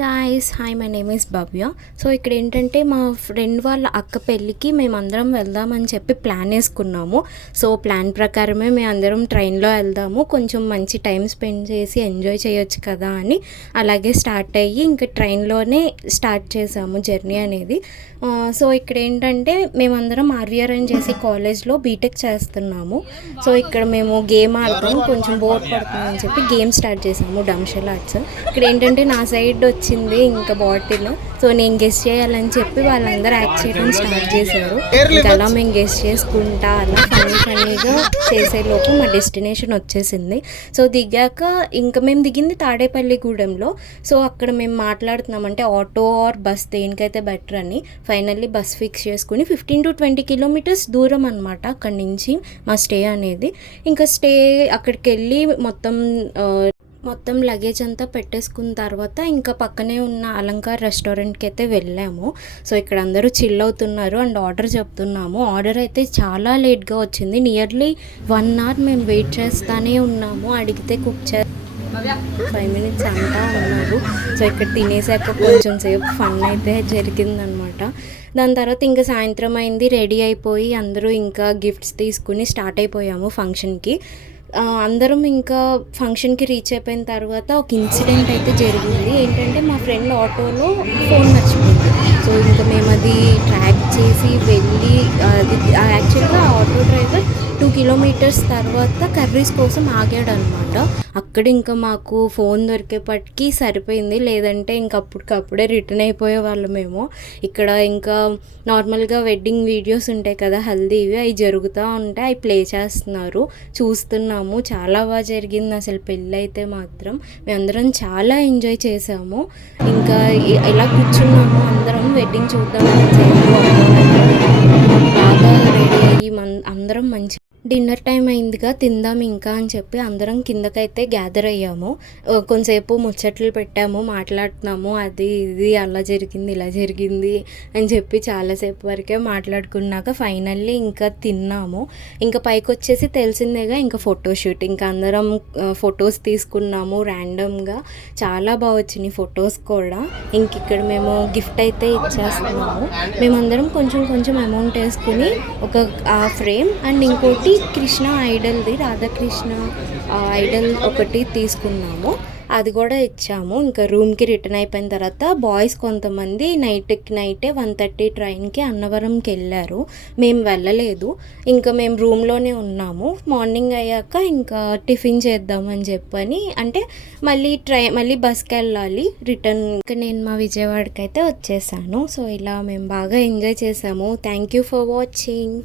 Guys, hi, my name is Bhavya. So ఇక్కడ ఏంటంటే మా ఫ్రెండ్ వాళ్ళ అక్క పెళ్ళికి మేమందరం వెళ్దామని చెప్పి ప్లాన్ వేసుకున్నాము. సో ప్లాన్ ప్రకారమే మేమందరం ట్రైన్లో వెళ్దాము, కొంచెం మంచి టైం స్పెండ్ చేసి ఎంజాయ్ చేయొచ్చు కదా అని అలాగే స్టార్ట్ అయ్యి ఇంకా ట్రైన్లోనే స్టార్ట్ చేసాము జర్నీ అనేది. సో ఇక్కడ ఏంటంటే మేమందరం ఆర్వీఆర్ అని చేసి కాలేజ్లో బీటెక్ చేస్తున్నాము. సో ఇక్కడ మేము గేమ్ ఆడతాం, కొంచెం బోర్ పడుతుందని చెప్పి గేమ్ స్టార్ట్ చేసాము, డంషల్ ఆర్ట్స్. ఇక్కడ ఏంటంటే నా సైడ్ వచ్చింది ఇంకా బాటిల్, సో నేను గెస్ చేయాలని చెప్పి వాళ్ళందరూ యాక్ట్ చేయడం స్టార్ట్ చేశారు. ఇంకా అలా మేము గెస్ చేసుకుంటా అలా ఫన్నీగా చేసేలోపు మా డెస్టినేషన్ వచ్చేసింది. సో దిగాక ఇంకా మేము దిగింది తాడేపల్లిగూడెంలో. సో అక్కడ మేము మాట్లాడుతున్నాం అంటే ఆటో ఆర్ బస్ దేనికైతే బెటర్ అని. ఫైనల్లీ బస్ ఫిక్స్ చేసుకుని 15 to 20 kilometers దూరం అనమాట అక్కడి నుంచి మా స్టే అనేది. ఇంకా స్టే అక్కడికి వెళ్ళి మొత్తం లగేజ్ అంతా పెట్టేసుకున్న తర్వాత ఇంకా పక్కనే ఉన్న అలంకార్ రెస్టారెంట్కి అయితే వెళ్ళాము. సో ఇక్కడ అందరూ చిల్ అవుతున్నారు అండ్ ఆర్డర్ చెప్తున్నాము. ఆర్డర్ అయితే చాలా లేట్గా వచ్చింది, నియర్లీ 1 hour మేము వెయిట్ చేస్తూనే ఉన్నాము. అడిగితే కుక్ 5 minutes అంతా ఉన్నారు. సో ఇక్కడ తినేసాక కొంచెం సేపు ఫన్ అయితే జరిగిందనమాట. దాని తర్వాత ఇంకా సాయంత్రం అయింది, రెడీ అయిపోయి అందరూ ఇంకా గిఫ్ట్స్ తీసుకుని స్టార్ట్ అయిపోయాము ఫంక్షన్కి. అందరం ఇంకా ఫంక్షన్కి రీచ్ అయిపోయిన తర్వాత ఒక ఇన్సిడెంట్ అయితే జరిగింది. ఏంటంటే మా ఫ్రెండ్ ఆటోలో ఫోన్ మర్చిపోయింది. సో ఇంకా మేము అది ట్రాక్ చేసి వెళ్ళి అది యాక్చువల్గా ఆటో డ్రైవర్ 2 kilometers తర్వాత కర్రీస్ కోసం ఆగాడు అనమాట. అక్కడ ఇంకా మాకు ఫోన్ దొరికేపటికి సరిపోయింది, లేదంటే ఇంక అప్పటికప్పుడే రిటర్న్ అయిపోయే వాళ్ళం మేము. ఇక్కడ ఇంకా నార్మల్గా వెడ్డింగ్ వీడియోస్ ఉంటాయి కదా హల్దీవి, అవి జరుగుతూ ఉంటాయి, అవి ప్లే చేస్తున్నారు, చూస్తున్నాము. చాలా బాగా జరిగింది అసలు పెళ్ళి అయితే మాత్రం. మేమందరం చాలా ఎంజాయ్ చేసాము. ఇంకా ఇలా కూర్చున్నాము అందరం వెడ్డింగ్ చూద్దామని బాగా రెడీ అయ్యి అందరం మంచి డిన్నర్ టైం అయిందిగా, తిందాం ఇంకా అని చెప్పి అందరం కిందకైతే గ్యాదర్ అయ్యాము. కొంతసేపు ముచ్చట్లు పెట్టాము, మాట్లాడుతున్నాము, అది ఇది అలా జరిగింది ఇలా జరిగింది అని చెప్పి చాలాసేపు వరకే మాట్లాడుకున్నాక ఫైనల్లీ ఇంకా తిన్నాము. ఇంకా పైకి వచ్చేసి తెలిసిందేగా ఇంకా ఫోటోషూట్. ఇంకా అందరం ఫొటోస్ తీసుకున్నాము ర్యాండమ్గా, చాలా బాగా వచ్చినాయి ఫొటోస్ కూడా. ఇంక ఇక్కడ మేము గిఫ్ట్ అయితే ఇచ్చేస్తున్నాము. మేమందరం కొంచెం అమౌంట్ వేసుకుని ఒక ఫ్రేమ్ అండ్ ఇంకోటి కృష్ణ ఐడల్ది, రాధాకృష్ణ ఐడల్ ఒకటి తీసుకున్నాము, అది కూడా ఇచ్చాము. ఇంకా రూమ్కి రిటర్న్ అయిపోయిన తర్వాత బాయ్స్ కొంతమంది నైట్కి నైటే 1:30 ట్రైన్కి అన్నవరంకి వెళ్ళారు. మేము వెళ్ళలేదు, ఇంకా మేము రూమ్లోనే ఉన్నాము. మార్నింగ్ అయ్యాక ఇంకా టిఫిన్ చేద్దామని చెప్పని, అంటే మళ్ళీ బస్కి వెళ్ళాలి రిటర్న్. ఇంకా నేను మా విజయవాడకి అయితే వచ్చేసాను. సో ఇలా మేము బాగా ఎంజాయ్ చేసాము. Thank you for watching.